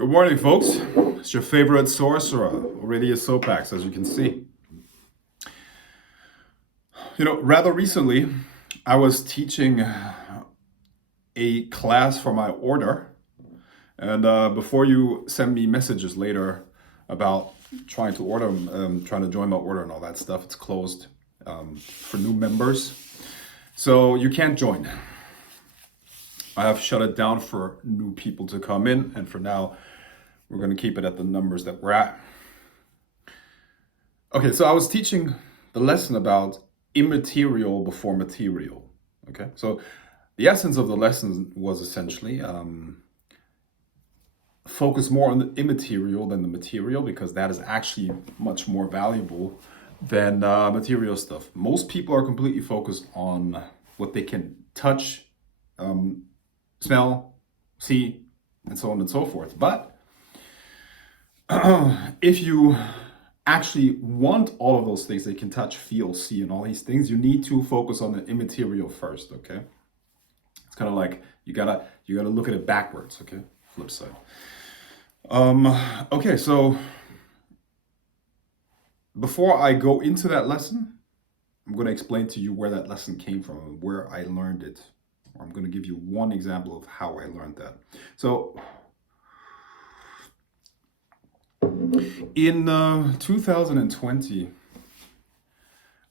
Good morning, folks. It's your favorite sorcerer, Aurelia Sopax, as you can see. Rather recently, I was teaching a class for my order. And before you send me messages later about trying to order, trying to join my order and all that stuff, it's closed for new members. So you can't join. I have shut it down for new people to come in. And for now, we're going to keep it at the numbers that we're at. Okay, so I was teaching the lesson about immaterial before material. Okay, so the essence of the lesson was essentially focus more on the immaterial than the material, because that is actually much more valuable than material stuff. Most people are completely focused on what they can touch, smell, see, and so on and so forth. But if you actually want all of those things they can touch, feel, see, and all these things, you need to focus on the immaterial first. Okay, it's kind of like you gotta look at it backwards. Okay, flip side. Okay, so before I go into that lesson, I'm going to explain to you where that lesson came from and where I learned it. Or I'm going to give you one example of how I learned that. So in 2020,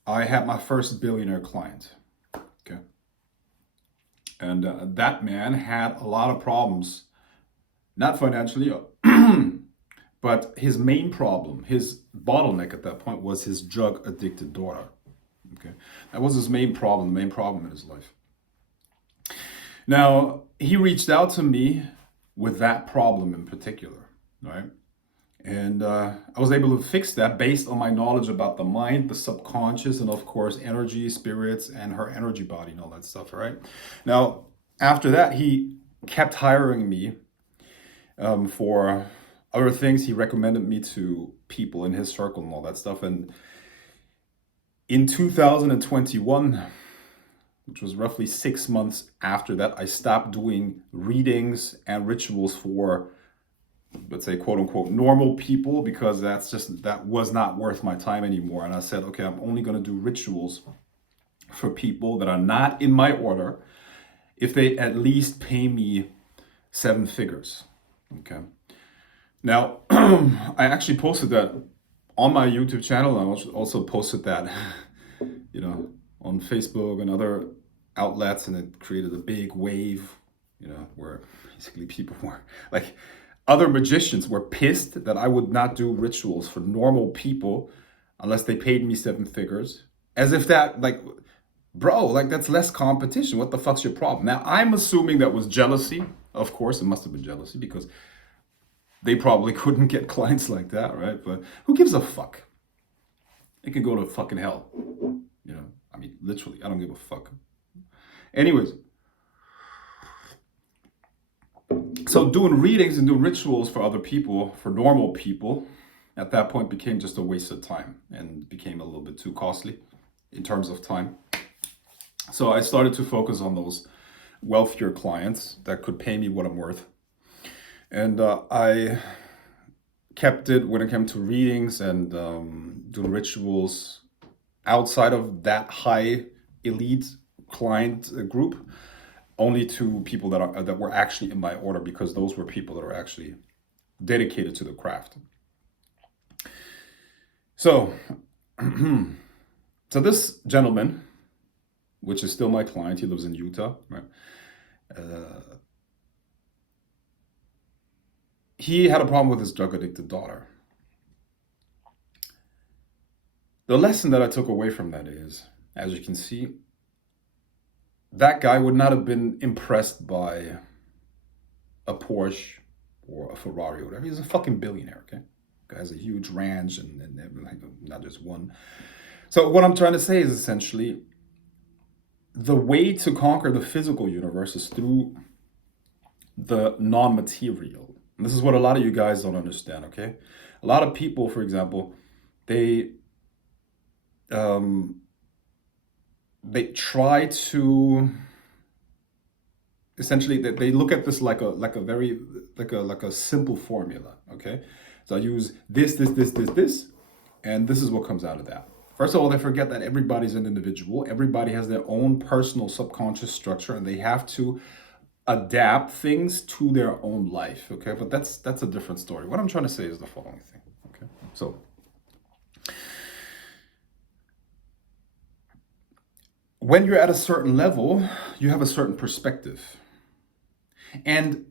I had my first billionaire client. Okay, and that man had a lot of problems, not financially, but his main problem, his bottleneck at that point, was his drug addicted daughter. Okay, that was his main problem, the main problem in his life. Now, he reached out to me with that problem in particular, right? And I was able to fix that based on my knowledge about the mind, the subconscious, and of course, energy, spirits, and her energy body and all that stuff, right? Now, after that, he kept hiring me for other things. He recommended me to people in his circle and all that stuff. And in 2021, which was roughly 6 months after that, I stopped doing readings and rituals for, let's say, quote unquote, normal people, because that was not worth my time anymore. And I said, okay, I'm only going to do rituals for people that are not in my order if they at least pay me 7 figures. Okay. Now, I actually posted that on my YouTube channel. I also posted that, on Facebook and other outlets, and it created a big wave, where basically people were like, other magicians were pissed that I would not do rituals for normal people unless they paid me 7 figures. As if that, like, bro, like, that's less competition. What the fuck's your problem? Now, I'm assuming that was jealousy. Of course, it must have been jealousy, because they probably couldn't get clients like that, right? But who gives a fuck? It could go to fucking hell. I mean, literally, I don't give a fuck. Anyways, so doing readings and doing rituals for other people, for normal people, at that point became just a waste of time and became a little bit too costly in terms of time. So I started to focus on those wealthier clients that could pay me what I'm worth. And I kept it when it came to readings and doing rituals outside of that high elite client group, only to people that were actually in my order, because those were people that are actually dedicated to the craft. So, so this gentleman, which is still my client, he lives in Utah, right? He had a problem with his drug addicted daughter. The lesson that I took away from that is, as you can see, that guy would not have been impressed by a Porsche or a Ferrari or whatever. He's a fucking billionaire, okay? Guy has a huge ranch and not just one. So what I'm trying to say is essentially, the way to conquer the physical universe is through the non-material. And this is what a lot of you guys don't understand, okay? A lot of people, for example, they try to essentially they look at this like a very like a simple formula. Okay, so I use this, and this is what comes out of that. First of all, they forget that everybody's an individual. Everybody has their own personal subconscious structure, and they have to adapt things to their own life. Okay, but that's a different story. What I'm trying to say is the following thing. Okay, so when you're at a certain level, you have a certain perspective. And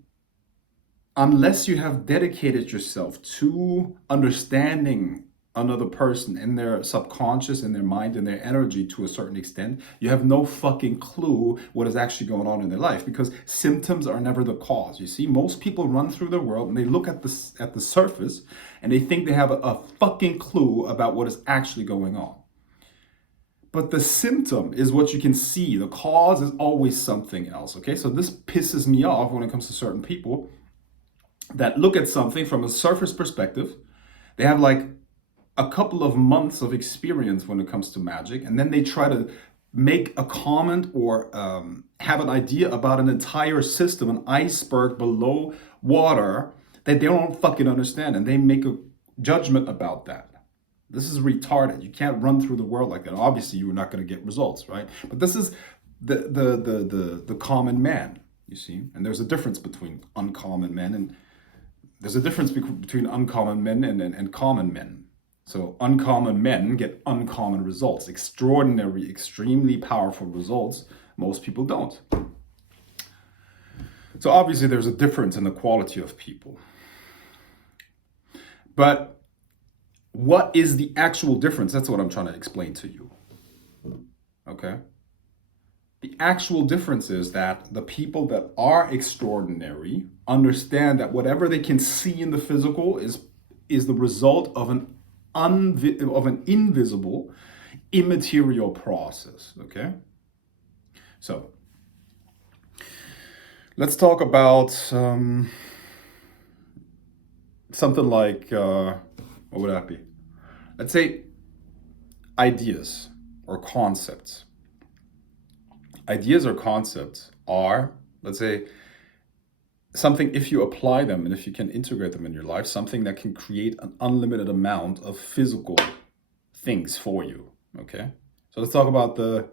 unless you have dedicated yourself to understanding another person and their subconscious and their mind and their energy to a certain extent, you have no fucking clue what is actually going on in their life, because symptoms are never the cause. You see, most people run through the world and they look at the surface and they think they have a fucking clue about what is actually going on. But the symptom is what you can see. The cause is always something else. Okay, so this pisses me off when it comes to certain people that look at something from a surface perspective. They have like a couple of months of experience when it comes to magic, and then they try to make a comment or have an idea about an entire system, an iceberg below water that they don't fucking understand, and they make a judgment about that. This is retarded. You can't run through the world like that. Obviously, you're not going to get results, right? But this is the common man, you see. And there's a difference between uncommon men, and there's a difference between uncommon men and common men. So uncommon men get uncommon results, extraordinary, extremely powerful results. Most people don't. So obviously, there's a difference in the quality of people. But what is the actual difference? That's what I'm trying to explain to you. Okay? The actual difference is that the people that are extraordinary understand that whatever they can see in the physical is the result of an invisible, immaterial process. Okay? So, let's talk about something like, what would that be? Let's say ideas or concepts. Ideas or concepts are, let's say, something, if you apply them and if you can integrate them in your life, something that can create an unlimited amount of physical things for you. Okay? So let's talk about the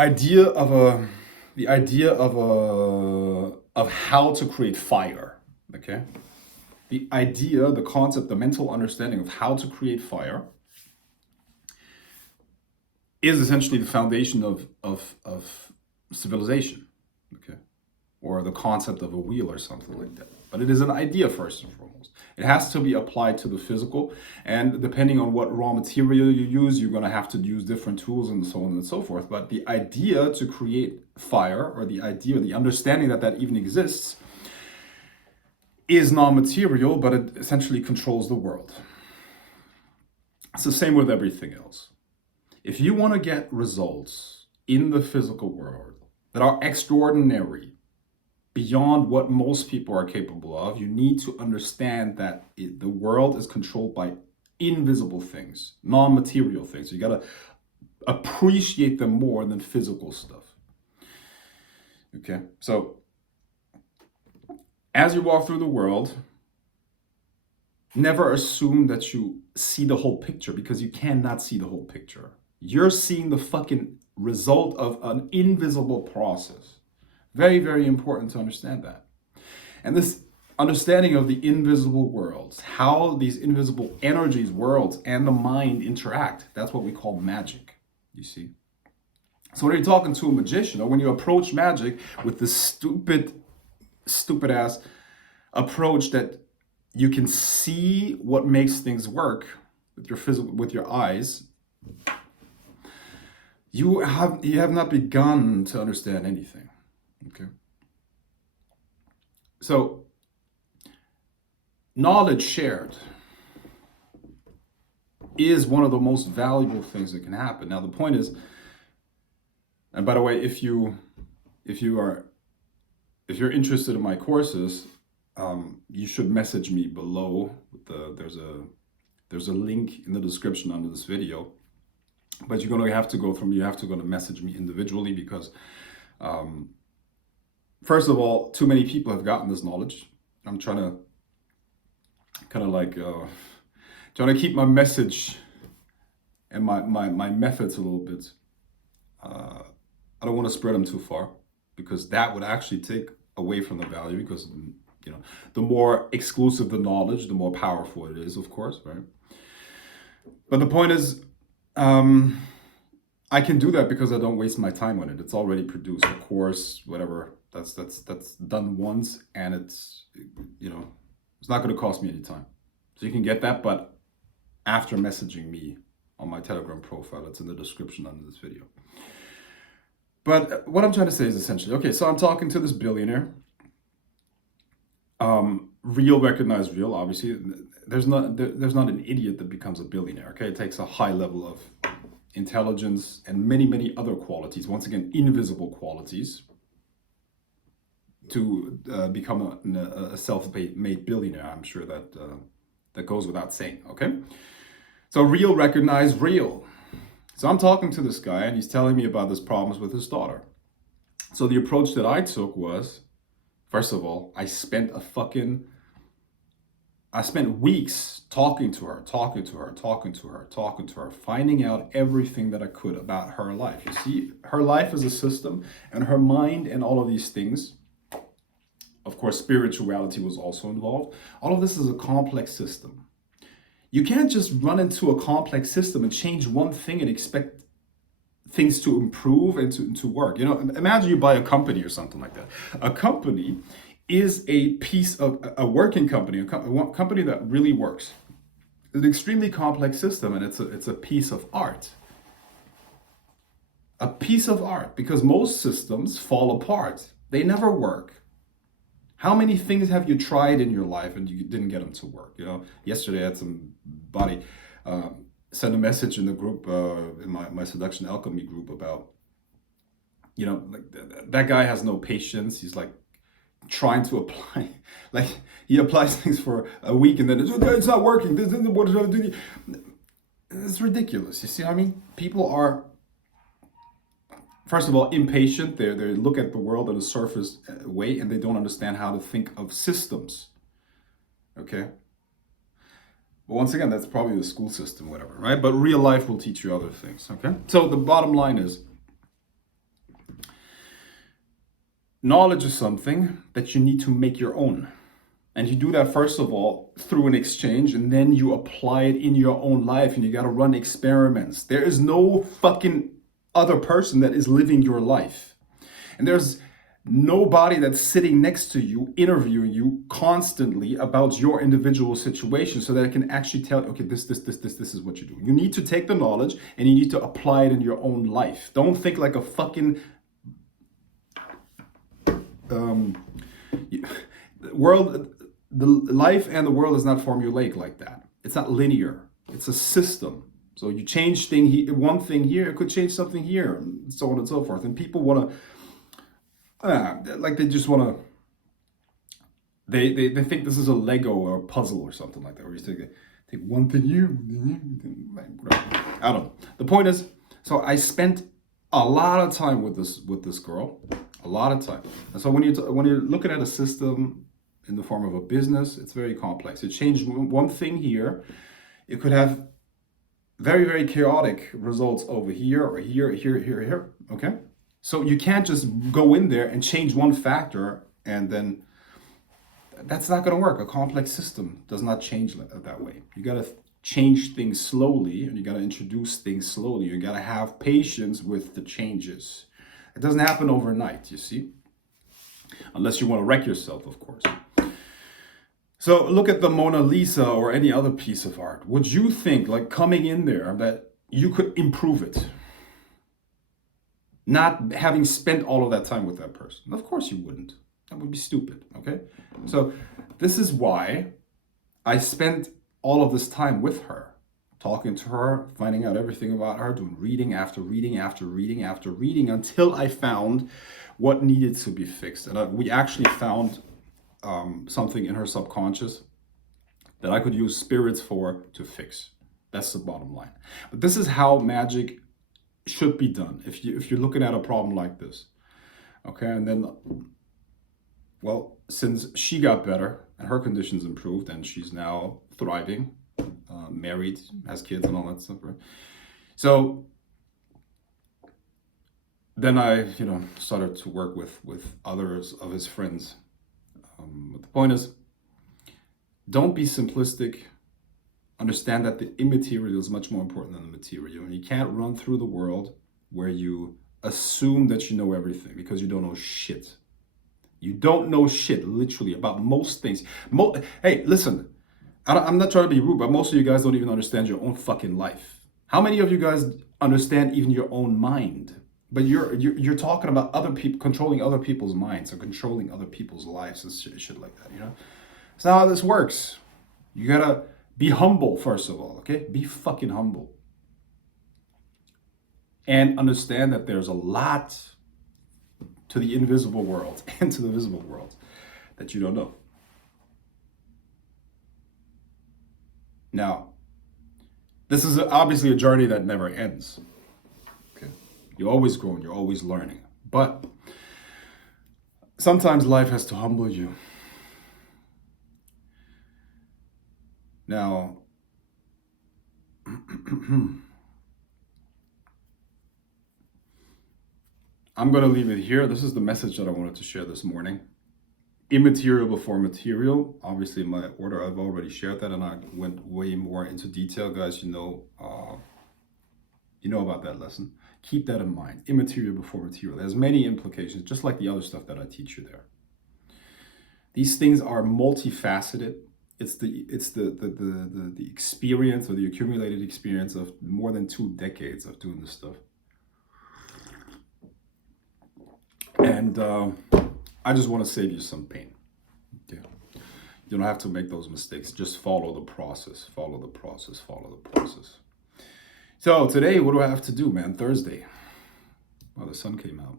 idea of how to create fire. Okay? The idea, the concept, the mental understanding of how to create fire is essentially the foundation of civilization, okay? Or the concept of a wheel or something like that. But it is an idea first and foremost. It has to be applied to the physical, and depending on what raw material you use, you're gonna have to use different tools and so on and so forth. But the idea to create fire, or the idea, the understanding that even exists, is non-material, but it essentially controls the world. It's the same with everything else. If you want to get results in the physical world that are extraordinary, beyond what most people are capable of, you need to understand that the world is controlled by invisible things, non-material things. You got to appreciate them more than physical stuff. Okay, so as you walk through the world, never assume that you see the whole picture, because you cannot see the whole picture. You're seeing the fucking result of an invisible process. Very, very important to understand that. And this understanding of the invisible worlds, how these invisible energies, worlds, and the mind interact, that's what we call magic, you see. So when you're talking to a magician, or when you approach magic with this stupid ass approach that you can see what makes things work with your eyes, you have not begun to understand anything. Okay, so knowledge shared is one of the most valuable things that can happen. Now the point is, and by the way, if you're interested in my courses, you should message me below. There's a link in the description under this video. But you're gonna have to go message me individually, because First of all, too many people have gotten this knowledge. I'm trying to kind of like trying to keep my message and my methods a little bit. I don't want to spread them too far because that would actually take away from the value because the more exclusive the knowledge, the more powerful it is, of course, right? But the point is, I can do that because I don't waste my time on it. It's already produced, a course, whatever. That's done once, and it's it's not going to cost me any time. So you can get that, but after messaging me on my Telegram profile, it's in the description under this video. But what I'm trying to say is essentially, okay, so I'm talking to this billionaire. Real, recognized real, obviously. There's not an idiot that becomes a billionaire, okay? It takes a high level of intelligence and many, many other qualities, once again, invisible qualities, to become a self-made billionaire. I'm sure that that goes without saying, okay? So real, recognized real. So I'm talking to this guy and he's telling me about his problems with his daughter. So the approach that I took was, first of all, I spent weeks talking to her, finding out everything that I could about her life. You see, her life is a system, and her mind and all of these things, of course, spirituality was also involved. All of this is a complex system. You can't just run into a complex system and change one thing and expect things to improve and to work. Imagine you buy a company or something like that. A company is a piece of a working company, a company that really works. It's an extremely complex system, and it's a piece of art. A piece of art, because most systems fall apart. They never work. How many things have you tried in your life and you didn't get them to work? Yesterday I had somebody send a message in the group, in my seduction alchemy group, about, like that guy has no patience. He's like trying to apply, like he applies things for a week and then it's not working. This isn't what I do. It's ridiculous. You see what I mean? People are, first of all, impatient. They look at the world in a surface way, and they don't understand how to think of systems. Okay? But once again, that's probably the school system, whatever, right? But real life will teach you other things, okay? So the bottom line is, knowledge is something that you need to make your own. And you do that, first of all, through an exchange, and then you apply it in your own life, and you got to run experiments. There is no fucking other person that is living your life. And there's nobody that's sitting next to you, interviewing you constantly about your individual situation, so that it can actually tell, okay, this is what you do. You need to take the knowledge and you need to apply it in your own life. Don't think like a fucking world. The life and the world is not formulaic like that. It's not linear. It's a system. So you change one thing here, it could change something here, and so on and so forth. And people want to, like they just want to, they think this is a Lego or a puzzle or something like that, where you take one thing here, I don't know. The point is, so I spent a lot of time with this girl, a lot of time. And so when you're looking at a system in the form of a business, it's very complex. You change one thing here, it could have very, very chaotic results over here or here, okay? So you can't just go in there and change one factor and then, that's not gonna work. A complex system does not change that way. You gotta change things slowly, and you gotta introduce things slowly. You gotta have patience with the changes. It doesn't happen overnight, you see? Unless you wanna wreck yourself, of course. So look at the Mona Lisa or any other piece of art. Would you think, like coming in there, that you could improve it? Not having spent all of that time with that person. Of course you wouldn't. That would be stupid, okay? So this is why I spent all of this time with her, talking to her, finding out everything about her, doing reading after reading after reading after reading, until I found what needed to be fixed. And we actually found something in her subconscious that I could use spirits to fix. That's the bottom line. But this is how magic should be done if you're looking at a problem like this. Okay, and then Well, since she got better and her conditions improved and she's now thriving, married, has kids and all that stuff, right? So then I, started to work with others of his friends. But the point is, don't be simplistic. Understand that the immaterial is much more important than the material. And you can't run through the world where you assume that you know everything because you don't know shit. You don't know shit, literally, about most things. Hey, listen, I'm not trying to be rude, but most of you guys don't even understand your own fucking life. How many of you guys understand even your own mind? But you're talking about other people, controlling other people's minds or controlling other people's lives and shit like that, It's not how this works. You gotta be humble, first of all, okay? Be fucking humble. And understand that there's a lot to the invisible world and to the visible world that you don't know. Now, this is obviously a journey that never ends. Okay? You're always growing, you're always learning. But sometimes life has to humble you. Now, I'm going to leave it here. This is the message that I wanted to share this morning. Immaterial before material. Obviously, in my order, I've already shared that, and I went way more into detail, guys. You know about that lesson. Keep that in mind. Immaterial before material. It has many implications, just like the other stuff that I teach you there. These things are multifaceted. It's the experience or the accumulated experience of more than 2 decades of doing this stuff. And I just want to save you some pain. Okay. You don't have to make those mistakes. Just follow the process. Follow the process. Follow the process. So today, what do I have to do, man? Thursday. Well, the sun came out.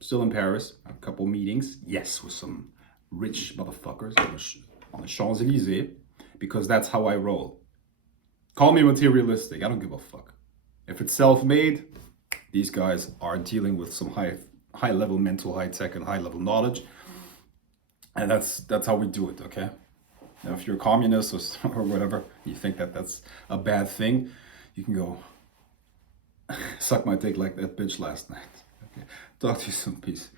Still in Paris. A couple meetings. Yes, with some rich motherfuckers on the Champs-Elysees. Because that's how I roll. Call me materialistic. I don't give a fuck. If it's self-made, these guys are dealing with some high level mental, high tech, and high level knowledge, and that's how we do it. Okay. Now, if you're a communist or whatever, you think that that's a bad thing, you can go suck my dick like that bitch last night. Okay. Talk to you soon. Peace.